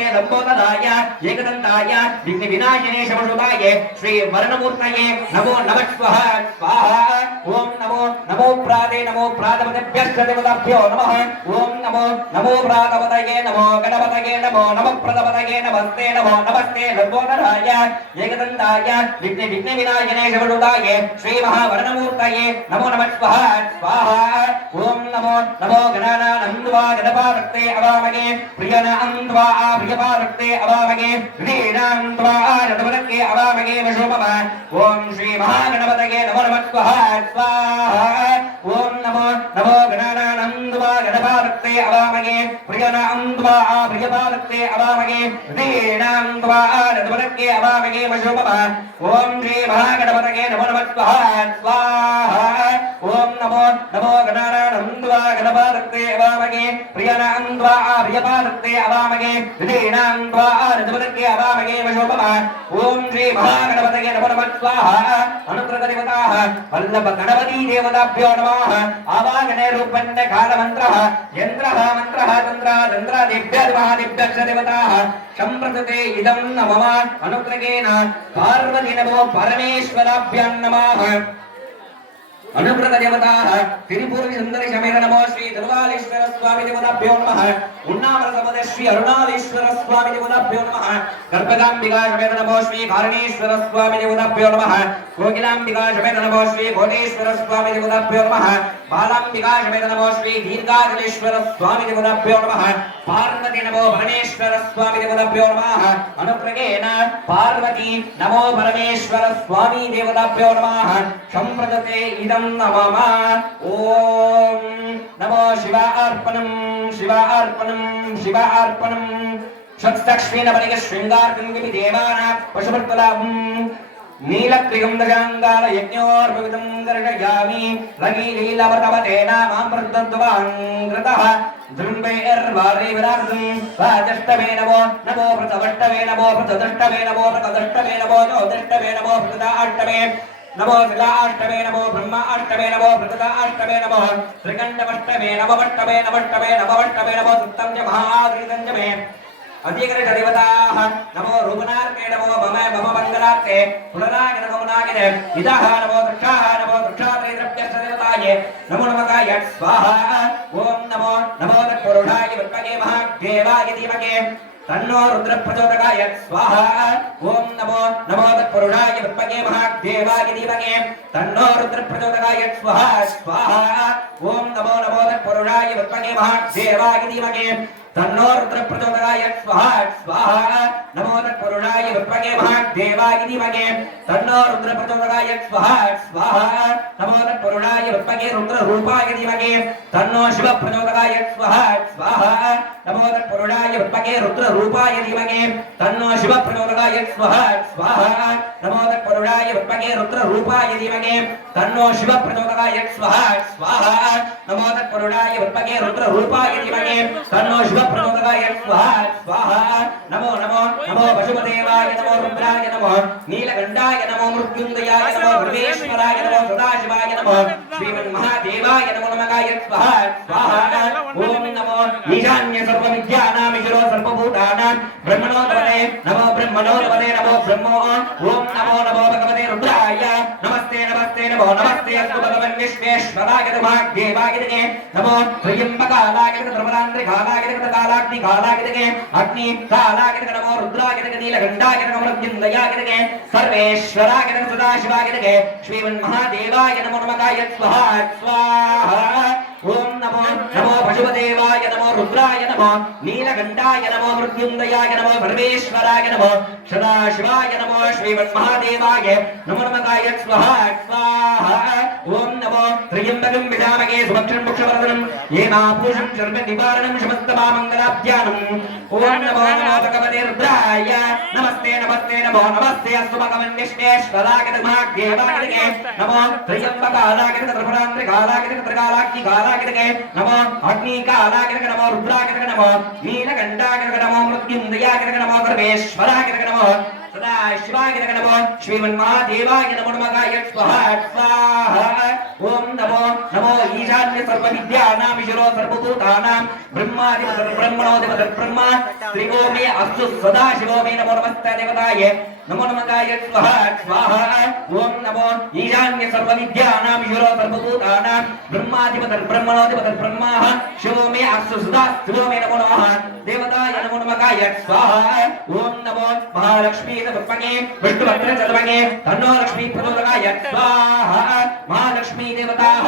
नमस्ते लंबोदराय एकदंताय विघ्न विनाशने शमशुभाय श्री वर्णमूर्तये नमो नमः स्वाहा ओम नमो प्रातपतेभ्यः देवताभ्यो नमः ओम नमो प्रातपतये नमो गणपतये नमो नमः प्रदपतये नमस्ते लंबोदराय एकदंताय विघ्न विनाशने शमशुभाय श्री महावर्णमूर्तये नमो नमः स्वाहा ओम नमो गणानां गणपारक्ते अवामगे प्रियनां त्वा प्रियपारक्ते अवामगे ह्रीणां त्वा रतवरक्के अवामगे वशोमः ओम श्री महागणपतये नमो नमः स्वाहा ओम नमो गणानां त्वा गणपारक्ते अवामगे प्रियनां त्वा प्रियपारक्ते अवामगे ह्रीणां त्वा रतवरक्के अवामगे वशोमः ओम श्री महागणपतये नमो नमः स्वाहा ओम नमो गणानां त्वा गणपारक्ते अवामगे प्रियनां त्वा प्रियपारक्ते अवामगे ह्रीणां त्वा रतवरक्के अवामगे वशोमः ओम श्री महागणपतये नमो नमः स्वाहा अनुग्रह देवताः वल्लभ गणपति देवताभ्यो नमः आवाहने रूपन्ने काल मंत्रः यन्त्रः मंत्रः तन्त्रादिभ्यः महादिभ्यः देवताः संप्रतते इदं नमः अनुग्रहेण पार्वती नमो परमेश्वराभ्यां नमः अनुग्रह देवताः त्रिपुरी सुंदरी समेत नमो श्री तिरुवालेश्वर स्वामी देवताभ्यो नमः उन्नावर समेत श्री अरुणालेश्वर स्वामी देवताभ्यो नमः गर्भगांबिका समेत नमो श्री कारणेश्वर स्वामी देवताभ्यो नमः कोकिलांबिका समेत नमो श्री कोटेश्वर स्वामी देवताभ्यो नमः बालांबिका समेत नमो श्री दीर्घाचलेश्वर स्वामी देवताभ्यो नमः पार्वती नमो परमेश्वर स्वामी देवताभ्यो नमः अनुग्रहेण पार्वती नमो परमेश्वर स्वामी देवताभ्यो नमः संप्रदते इदं नमः ओम नमो शिवार्पणं शतदक्षिणपरिग शृंगारकंगिमि देवानां पशुपत्तलाभं नीलक्रियं दशांगाल यज्ञोर्भवितं दर्शयामि लघीलीलवतवतेन मां प्रदद्वाङ्कृतः धृम्बैर्वारिविराजं वाजष्टवे नमो प्रतवष्टवे नमो प्रतदष्टवे नमो प्रतदष्टवे नमो चौदष्टवे नमो प्रतदाष्टवे नमो शिलाष्टवे नमो ब्रह्माष्टवे नमो प्रतदाष्टवे नमो त्रिकण्डवष्टवे नववष्टवे नमो सुप्तं च महाद्रितं च मे अधिकृत देवताः नमो रूपनार्के नमो मम मंगलार्के पुनराय नमो मुनागे इदः नमो दक्षात्रे द्रव्यस्य देवताय नमो नमः स्वाहा ओम नमो तत्पुरुषाय विद्महे महादेवाय धीमहि तन्नो रुद्र प्रचोदयाय स्वाहा ओम नमो तत्पुरुषाय विद्महे महादेवाय धीमहि तन्नो रुद्र प्रचोदयाय स्वाहा ओम नमो तत्पुरुषाय विद्महे महादेवाय धीमहि तन्नो रुद्र प्रचोदयाय स्वाहा नमो तत्पुरुषाय विद्महे महादेवाय धीमहि तन्नो रुद्र प्रचोदयाय स्वाहा नमो तत्पुरुषाय विद्महे रुद्र रूपाय धीमहि तन्नो शिव प्रचोदयाय स्वाहा नमो तत्पुरुषाय विद्महे रुद्र रूपाय धीमहि तन्नो शिव प्रचोदयाय स्वाहा नमो तत्पुरुषाय विद्महे रुद्र रूपाय धीमहि तन्नो शिव प्रचोदयाय स्वाहा नमो तत्पुरुषाय विद्महे रुद्र रूपाय धीमहि तन्नो शिव प्रचोदयाय स्वाहा नमो पशुपदेवाय नमो रुद्राय नमो नीलकंठाय नमो मृत्युंजयाय नमो सर्वेश्वराय नमो सदाशिवाय नमो श्रीमन्महादेवाय नमो नमः स्वाहा ओम नमो ईशान्य सर्वविद्यानां ईश्वरो सर्वभूतानां ब्रह्मणोत्पते नमो ब्रह्मो ओम नमो भगवते रुद्राय नमस्ते नमो अस्तु भगवन् विश्वेश्वराय नमः देवाय नमो त्र्यंबकालाय त्रिपुरांत्रिकालाय कालाग्नि अग्नि कालाय नमो रुद्राय नीलकंठाय नमो मृत्युंजयाय सर्वेश्वराय सदाशिवाय श्रीमन्महादेवाय नमो नमः स्वाहा ओम नमो पशुपदेवाय नमो रुद्राय नमो नीलकंठाय नमो मृत्युंजयाय नमो सर्वेश्वराय नमो सदाशिवाय नमो श्रीमन्महादेवाय नमो नमः स्वाहा ओम नमो त्र्यंबकं विजामहे सुभक्षं पुक्षवर्धनं येनापूषं सर्वनिवारणं समस्तमामङ्गलाभ्यानम् ओम नमो भगवते रुद्राय नमस्ते अस्तु भगवन् विश्वेश्वराय नमः देवाय नमो त्र्यंबकालाय त्रिपुरांत्रिकालाय त्रिकालाग्नि नमो अग्निकालाय नमो रुद्राय नमो नीलकंठाय नमो मृत्युंजयाय नमो सर्वेश्वराय नमो सदा शिवाय नमो श्रीमन्महादेवाय नमो नमः स्वाहा स्वाहा ओम नमो नमो ईशान्य सर्वविद्यानां ईश्वरो सर्वभूतानां ब्रह्मादिपति ब्रह्मणोदिपति ब्रह्मा त्रिगो मे अस्तु सदा शिवो मे नमो नमस्ते देवताय नमो नमः स्वाहा स्वाहा ओम नमो ईशान्य सर्वविद्यानां ईश्वरो सर्वभूतानां ब्रह्मादिपति ब्रह्मणोदिपति ब्रह्मा शिवो मे अस्तु सदा शिवो मे नमो नमः देवताय नमो नमः स्वाहा ओम नमो महालक्ष्मी तत्पगे विष्णुभद्र चतुर्भगे तन्नो लक्ष्मी प्रचोदयाय स्वाहा महालक्ष्मी देवताः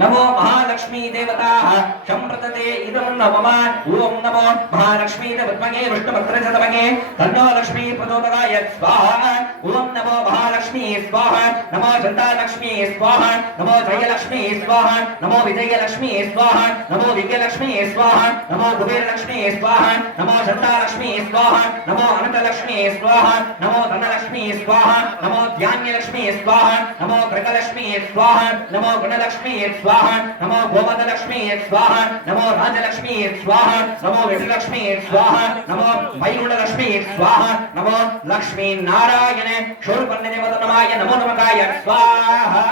नमो महालक्ष्मी देवताः संप्रतते इदं नमः ओम नमो महालक्ष्मी देवत्मगे विष्णुभद्र चतुर्भगे तन्नो लक्ष्मी प्रचोदयाय स्वाहा ओम नमो महालक्ष्मी स्वाहा नमो चंदालक्ष्मी स्वाहा नमो जयलक्ष्मी स्वाहा नमो विजयलक्ष्मी स्वाहा नमो विजयलक्ष्मी स्वाहा नमो कुबेरलक्ष्मी स्वाहा नमो चंदालक्ष्मी स्वाहा नमो अनंतलक्ष्मी स्वाहा नमो धनलक्ष्मी स्वाहा नमो ध्यान्यलक्ष्मी स्वाहा नमो ग्रहलक्ष्मी स्वाहा नमो गुणलक्ष्मी स्वाहा नमो गोमदलक्ष्मी स्वाहा नमो राजलक्ष्मी स्वाहा नमो विष्णुलक्ष्मी स्वाहा नमो वैकुंठलक्ष्मी स्वाहा नमो लक्ष्मी नारायण शूरपन्नदेवतनमाय नमो नमः स्वाहा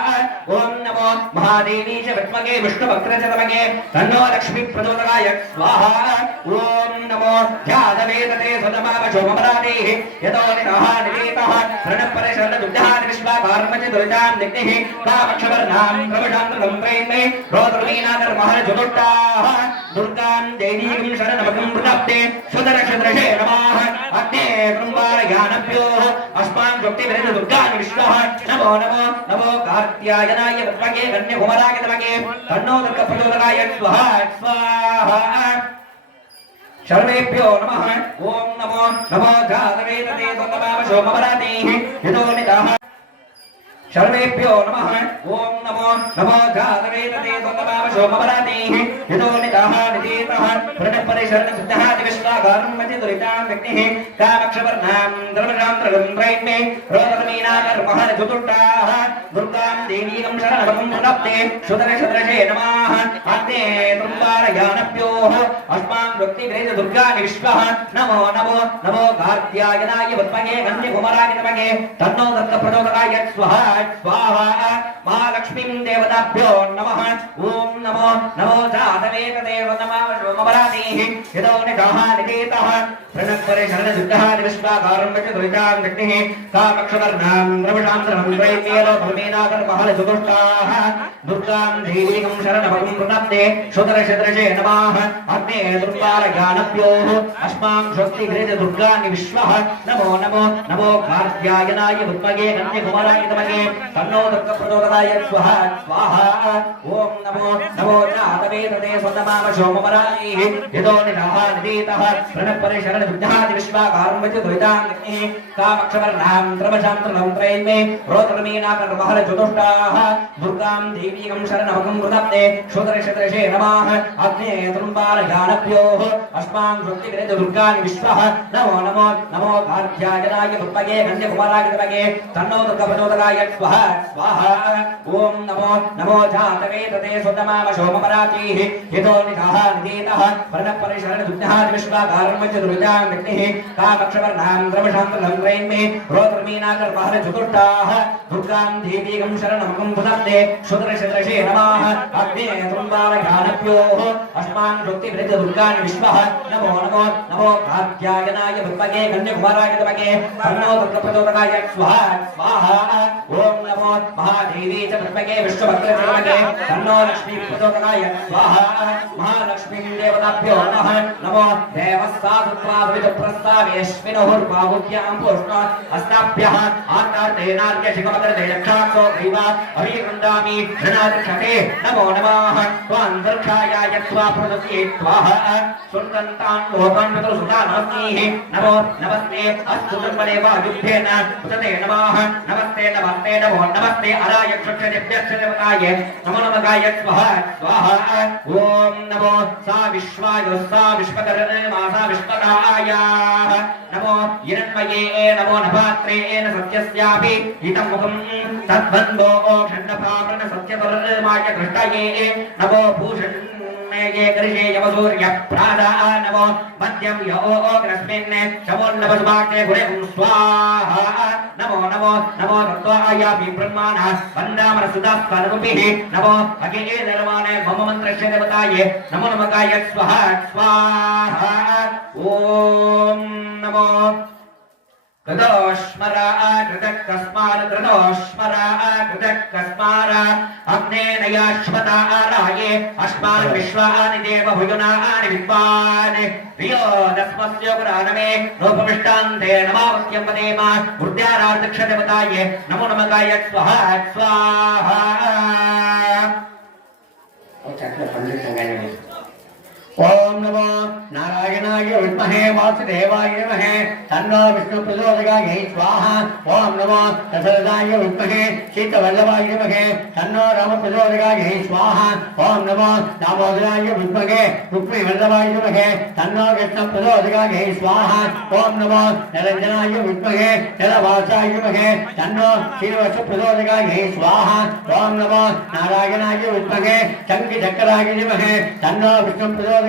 ओम नमो महादेवी च विद्महे विष्णुभद्र च नमः तन्नो लक्ष्मी प्रचोदयाय स्वाहा ओम नमो ध्यानवेदते सदमावशोमरादेः यतो नितः निवेतः प्रणपरिशरणदुग्धान् विश्वाकारमच दुरितां निग्निः कामक्षवर्णां प्रवशान्तलं प्रेमे रोदरमीनादर महर्जुदुट्टाः दुर्गां देवीं शरणमगं प्रदप्ते सुदर्शनदृशे नमः अग्ने कृम्बारयानभ्यो अस्मान् शक्तिविरज दुर्गान् विश्वः नमो नमो नमो कार्त्यायनाय विद्महे कन्याकुमाराय नमः तन्नो दुर्गप्रचोदयाय स्वाहा स्वाहा शर्वेभ्यो नमः ओम नमो नमो जातवेदते सोमवावशोमवरादेः यतो नितः शर्वेभ्यो नमः ओम नमो नमो जातवेदते सोमवावशोमवरादेः यतो नितः निदेतः प्रणपरिशरणसिद्धः दिविश्वाकारं मति दुरितां व्यक्तिः कामक्षवर्णां धर्मशान्त्रगं प्रैमे रोदरमीनाकर्महरजुतुट्टाः दुर्गां देवीं शरणमगं प्रदप्ते सुदर्शनदृशे नमः अग्ने कृम्बारयानभ्योः अस्मान् वृत्तिवेद दुर्गानि विश्वः नमो नमो नमो कार्त्यायनाय विद्महे कन्याकुमाराय नमः तन्नो दुर्गप्रचोदयाय स्वाहा स्वाहा महालक्ष्मीं देवताभ्यो नमः ओम नमो नमो जातवेदते सोमवारादेः यतो नितः निदेतः प्रणपरिशरणसिद्धः विश्वाकारं च दुरितां व्यक्तिः कामक्षवर्णां द्रवशान्त्रं त्रैमेलोपमेनाकर्महरजुतुष्टाः दुर्गां देवीं शरणमगं प्रदप्ते सुदर्शनदृशे नमः अग्ने दुर्गारज्ञानभ्योः अस्मां शक्तिविरज दुर्गानि विश्वः नमो नमो नमो कार्त्यायनाय विद्महे कन्याकुमाराय नमः तन्नो दुर्गप्रचोदयाय स्वाहा स्वाहा ओम नमो नमो जातवेदते सोमवारादेः यतो नितः निदेतः प्रणपरिशरणसिद्धः विश्वाकारं च दुरितां व्यक्तिः कामक्षवर्णां द्रवशान्त्रं त्रैमे रोदरमीनाकर्महरजुतुष्टाः दुर्गां देवीं शरणमगं प्रदप्ते सुदर्शनदृशे नमः अग्ने कृम्बारयानभ्योः अस्मान् शक्तिविरज दुर्गानि विश्वः नमो नमो नमो कार्त्यायनाय विद्महे कन्याकुमाराय नमः तन्नो दुर्गप्रचोदयाय स्वाहा स्वाहा ओम नमो नमो जातवेदते सोमवारादेः यतो नितः निदेतः प्रणपरिशरणसिद्धः विश्वाकारं च दुरितां व्यक्तिः कामक्षवर्णां द्रवशान्त्रं त्रैमे रोदरमीनाकर्महरजुतुष्टाः दुर्गां देवीं शरणमगं प्रदप्ते सुदर्शनदृशे नमः अग्ने कृम्बारयानभ्योः अस्मान् शक्तिविरज दुर्गानि विश्वः नमो नमो नमो कार्त्यायनाय विद्महे कन्याकुमाराय नमः तन्नो दुर्गप्रचोदयाय स्वाहा स्वाहा ओम नमो महादेवी च विद्महे विष्णुभद्र च नमः तन्नो लक्ष्मी प्रचोदयाय स्वाहा महालक्ष्मीं देवताभ्यो नमः नमो देवस्तादुत्वाविदप्रस्तावेश्विनोर्बाहुभ्यां पुष्णो अस्ताभ्यः आत्मार्थेनार्घ्यशिखमदर्थे दक्षाक्षो दैव अभिवृन्दामि धनादृक्षते नमो नमः त्वान्तर्क्षायाय त्वा प्रदस्ये त्वाः सुन्दन्तान् लोकान् पितृसुतानस्मीः नमो नमस्ते अस्तु तन्मने वायुभ्येन उदते नमः नमस्ते नमस्ते नमो नमस्ते अराय क्षक्षदेभ्यश्च देवताय नमो नमः स्वाहा स्वाहा ओम नमो सा विश्वाय सा विश्वकर्मा विश्वदाय नमो हिरण्मये नमो नपात्रे सत्यस्यापि हितं मुखं तद्बन्धो षण्डपावृण सत्यकर्माय कृष्टये नमो भूषण आग्नेये कर्षे यमसूर्य प्रादा नमो मध्यम यो अग्रस्मिन् शमोन्नवसुभागे गुणे स्वाहा नमो नमो नमो तत्त्वायामि ब्रह्माणः वन्दामर सुदास्तानमुभिः नमो अगे निर्माणे मम मन्त्रस्य देवताये नमो नमकाय स्वाहा स्वाहा ॐ नमो कृतोष्मरा कृतकस्मार कृतोष्मरा कृतकस्मारा अग्नेनयाश्वता आराये अस्मान् विश्वानि देव भुजनानि विद्वान् प्रियो दस्मस्य पुराणमे रूपमिष्टान्ते नमावत्यं वदेम ऊर्ध्यारार्धक्षदेवताये नमो नमकाय स्वाहा स्वाहा ओम नमो नारायणाय विद्महे वासुदेवाय धीमहि तन्नो विष्णु प्रचोदयात् स्वाहा ओम नमो दशरथाय विद्महे शीतवल्लभाय धीमहि तन्नो राम प्रचोदयात् स्वाहा ओम नमो दामोदराय विद्महे रुक्मिवल्लभाय धीमहि तन्नो कृष्ण प्रचोदयात् स्वाहा ओम नमो निरंजनाय विद्महे निरवासाय धीमहि तन्नो श्रीवत्स प्रचोदयात् स्वाहा ओम नमो नारायणाय विद्महे शंखचक्राय धीमहि तन्नो विष्णु प्रचोदयात्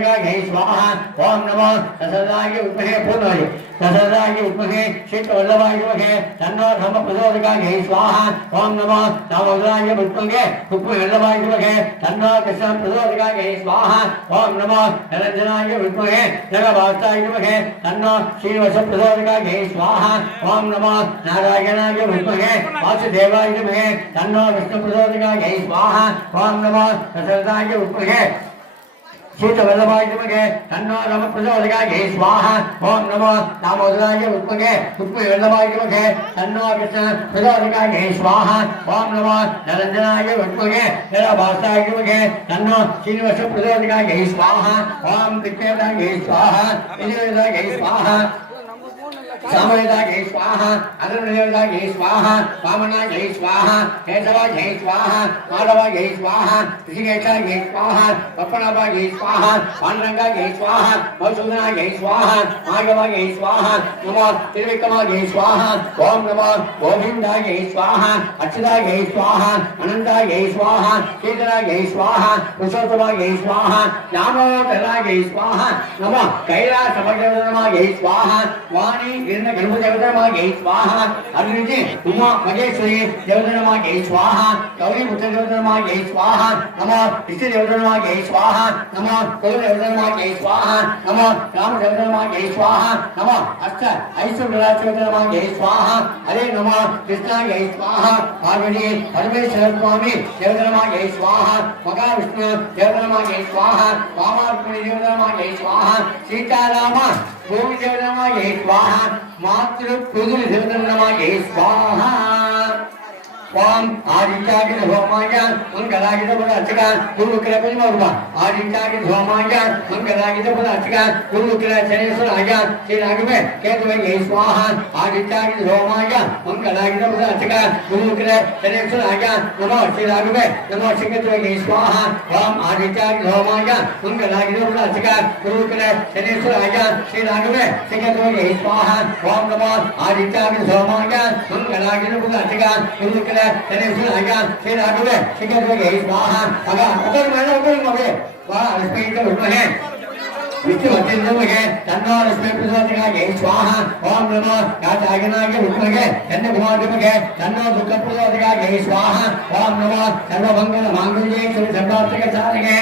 स्वाहा ओम नमो दशरथाय विद्महे पूर्णाय दशरथाय विद्महे शीतवल्लभाय धीमहि तन्नो धर्म प्रचोदयात् स्वाहा ओम नमो दामोदराय विद्महे रुक्मिवल्लभाय धीमहि तन्नो कृष्ण प्रचोदयात् स्वाहा ओम नमो निरंजनाय विद्महे निरवासाय धीमहि तन्नो श्रीवत्स प्रचोदयात् स्वाहा ओम नमो नारायणाय विद्महे वासुदेवाय धीमहि तन्नो विष्णु प्रचोदयात् स्वाहा ओम नमो दशरथाय विद्महे शीतवल्लभाय धीमहि तन्नो राम प्रचोदयात् स्वाहा ओम नमो दामोदराय विद्महे रुक्मिवल्लभाय धीमहि तन्नो कृष्ण प्रचोदयात् स्वाहा ओम नमो निरंजनाय विद्महे निरवासाय धीमहि तन्नो श्रीवत्स प्रचोदयात् स्वाहा ओम कृष्णेदाय स्वाहा विजयदाय स्वाहा सामवेदाय स्वाहा अग्रदेवदाय स्वाहा वामनाय स्वाहा केशवाय स्वाहा माधवाय स्वाहा ऋषिकेशाय स्वाहा पप्पनाभाय स्वाहा पांडुरंगाय स्वाहा मधुसूदनाय स्वाहा माधवाय स्वाहा नमो त्रिविक्रमाय स्वाहा ओम नमो गोविंदाय स्वाहा अच्युताय स्वाहा अनंताय स्वाहा शीतलाय स्वाहा पुरुषोत्तमाय स्वाहा दामोदराय स्वाहा नमो कैलासभगवन्माय स्वाहा वाणी गणपति स्वाहा अग्नि उमा महेश्वरी देवतनमागे स्वाहा गौरी पुत्र देवतनमागे स्वाहा नमो विष्णु देवतनमागे स्वाहा नमो कुल देवतनमागे स्वाहा नमो राम देवतनमागे स्वाहा नमो अष्ट ऐश्वर्य देवतनमागे स्वाहा हरे नमो कृष्णाय स्वाहा पार्वती परमेश्वर स्वामी देवतनमागे स्वाहा महाविष्णु देवतनमागे स्वाहा वामार्पणि देवतनमागे स्वाहा सीताराम भूमि देवतनमागे स्वाहा मातृ कुदुल देवतनमागे स्वाहा ओम आदित्याय होमाय मंगलाय अर्चका गुरुकिल पुष्पा आदित्याय होमाय मंगलाय अर्चका गुरुकिल शनेश्वराय श्री राघवे केतवे स्वाहा आदित्याय होमाय मंगलाय अर्चका गुरुकिल शनेश्वराय नमो श्री राघवे नमो श्रीकेतवे स्वाहा ओम आदित्याय होमाय मंगलाय अर्चका गुरुकिल शनेश्वराय श्री राघवे श्रीकेतवे स्वाहा ओम नमो आदित्याय होमाय मंगलाय अर्चका गुरुकिल शनेश्वराय श्री राघवे श्रीकेतवे स्वाहा मगा उपर मगे वाह लक्ष्मी विद्महे विष्णु भक्तिर्नमः तन्नो लक्ष्मी प्रचोदयात् स्वाहा ओम नमो गातायनाय विद्महे चन्द्रकुमार धीमहि तन्नो दुःख प्रचोदयात् स्वाहा ओम नमो सर्वमंगल मांगल्ये शिव सर्वार्थ साधके